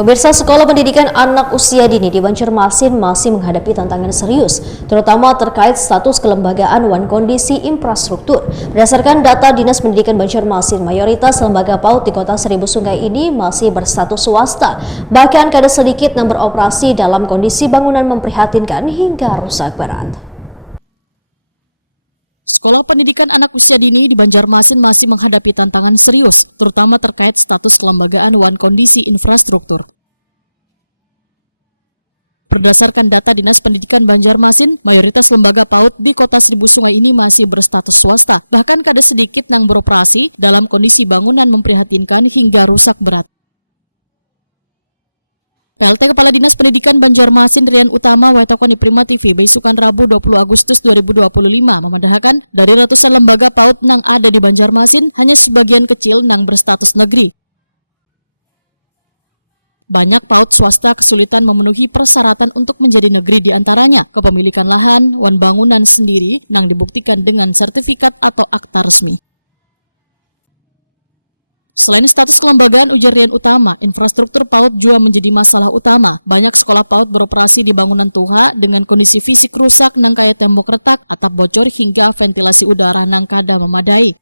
Pemirsa, sekolah pendidikan anak usia dini di Banjarmasin masih menghadapi tantangan serius, terutama terkait status kelembagaan dan kondisi infrastruktur. Berdasarkan data Dinas Pendidikan Banjarmasin, mayoritas lembaga PAUD di Kota Seribu Sungai ini masih berstatus swasta. Bahkan ada sedikit yang beroperasi dalam kondisi bangunan memprihatinkan hingga rusak berat. Sekolah pendidikan anak usia dini di Banjarmasin masih menghadapi tantangan serius, terutama terkait status kelembagaan dan kondisi infrastruktur. Berdasarkan data Dinas Pendidikan Banjarmasin, mayoritas lembaga PAUD di Kota Seribu Sungai ini masih berstatus swasta, bahkan ada sedikit yang beroperasi dalam kondisi bangunan memprihatinkan hingga rusak berat. PLT Kepala Dinas Pendidikan Banjarmasin Rian Utama Waitokoni Prima TV besukan Rabu 20 Agustus 2025 memandahkan dari ratusan lembaga PAUD yang ada di Banjarmasin hanya sebagian kecil yang berstatus negeri. Banyak PAUD swasta kesulitan memenuhi persyaratan untuk menjadi negeri, diantaranya kepemilikan lahan, wan bangunan sendiri yang dibuktikan dengan sertifikat atau akta resmi. Selain status kelembagaan, ujar Rian Utama, infrastruktur PAUD juga menjadi masalah utama. Banyak sekolah PAUD beroperasi di bangunan tua dengan kondisi fisik rusak nang kaya tembok retak, atap bocor hingga ventilasi udara nang kada memadai.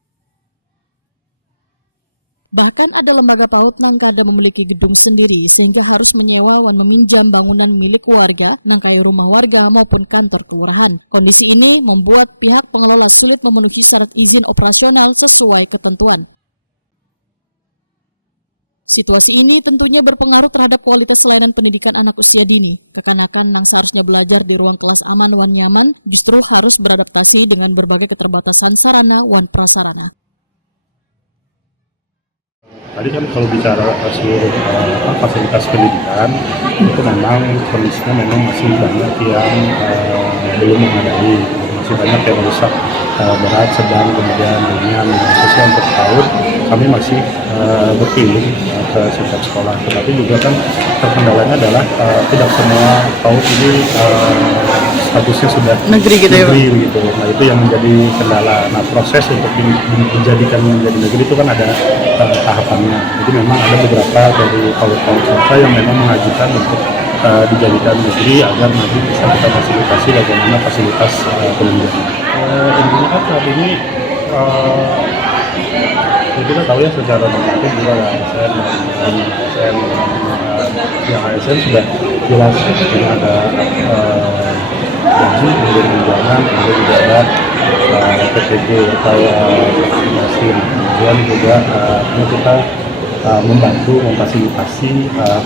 Bahkan ada lembaga PAUD nang kada memiliki gedung sendiri sehingga harus menyewa dan meminjam bangunan milik warga nang kaya rumah warga maupun kantor kelurahan. Kondisi ini membuat pihak pengelola sulit memenuhi syarat izin operasional sesuai ketentuan. Situasi ini tentunya berpengaruh terhadap kualitas layanan pendidikan anak usia dini. Kekanakan yang seharusnya belajar di ruang kelas aman wan nyaman justru harus beradaptasi dengan berbagai keterbatasan sarana wan prasarana. Tadi kan kalau bicara seluruh fasilitas pendidikan itu memang kondisinya memang masih banyak yang belum memadai, masih banyak yang rusak berat, sedang, kemudian ringan. Khususnya untuk PAUD kami masih berkeliling ke setiap sekolah, tetapi juga kan terkendalanya adalah tidak semua PAUD ini statusnya sudah negeri gitu. Nah, itu yang menjadi kendala. Nah, proses untuk dijadikan menjadi negeri itu kan ada tahapannya. Jadi memang ada beberapa dari PAUD swasta yang memang mengajukan untuk dijadikan negeri agar nanti bisa kita fasilitasi bagaimana fasilitas pendidikan. Intinya kan saat ini kita tahu ya secara normatif juga ASN dan ASN yang ASN sudah jelas ini ada gaji, kemudian tunjangan, kemudian juga ada PTG atau sertifikasi, kemudian juga ini kita membantu memfasilitasi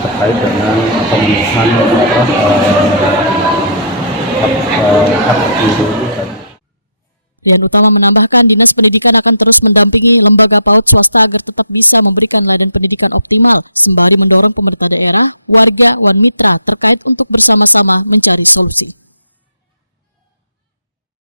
terkait dengan pemenuhan hak guru. Rian Utama menambahkan Dinas Pendidikan akan terus mendampingi lembaga PAUD swasta agar tetap bisa memberikan layanan pendidikan optimal, sembari mendorong pemerintah daerah, warga, wan mitra terkait untuk bersama-sama mencari solusi.